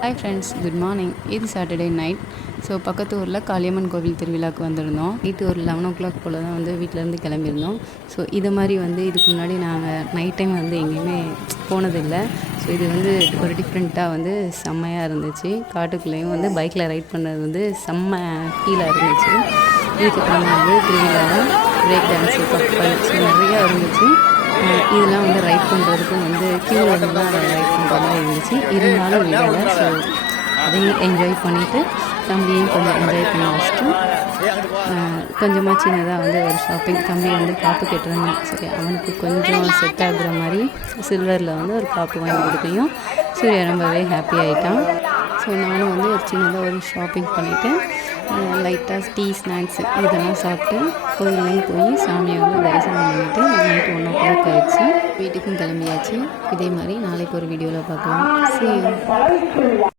Hi friends, good morning. இது Saturday night. So பக்கத்து ஊரில் காளியம்மன் கோவில் திருவிழாவுக்கு வந்திருந்தோம். நைட்டு ஒரு 11 போல் தான் வீட்டிலேருந்து கிளம்பியிருந்தோம். ஸோ இது மாதிரி இதுக்கு முன்னாடி நாங்கள் நைட் டைம் எங்கேயுமே போனதில்லை. ஸோ இது ஒரு டிஃப்ரெண்ட்டாக செம்மையாக இருந்துச்சு. காட்டுக்குள்ளேயும் பைக்கில் ரைட் பண்ணது செம்ம ஃபீலாக இருந்துச்சு. இதுக்கப்புறமா திருவிழாவில் பிரேக் டான்ஸு, கப்பல், ஸோ நிறையா இருந்துச்சு. இதெல்லாம் ரைட் பண்ணுறதுக்கும் க்யூவில் தான் ரைட் பண்ணுற மாதிரி இருந்துச்சு. இருந்தாலும் விடலை. ஸோ அதையும் என்ஜாய் பண்ணிவிட்டு தம்பியையும் கொஞ்சம் என்ஜாய் பண்ண வச்சுட்டு கொஞ்சமாக சின்னதாக ஒரு ஷாப்பிங். தம்பி காப்பு கேட்டிருந்தான். சரி, அவனுக்கு கொஞ்சம் செட் ஆகுற மாதிரி சில்வரில் ஒரு காப்பு வாங்கி கொடுக்கையும் சூர்யா ரொம்பவே ஹாப்பி ஆகிட்டான். ஸோ நானும் ஒரு சின்னதாக ஒரு ஷாப்பிங் பண்ணிவிட்டு லைட்டாக டீ, ஸ்நாக்ஸ் இதெல்லாம் சாப்பிட்டு கோயிலையும் போய் சாமியை தரிசனம் பண்ணிவிட்டு நைட்டு 1 ஆகிடுச்சு. வீட்டுக்கும் கிளம்பியாச்சு. இதே மாதிரி நாளைக்கு ஒரு வீடியோவில் பார்க்கலாம். See you.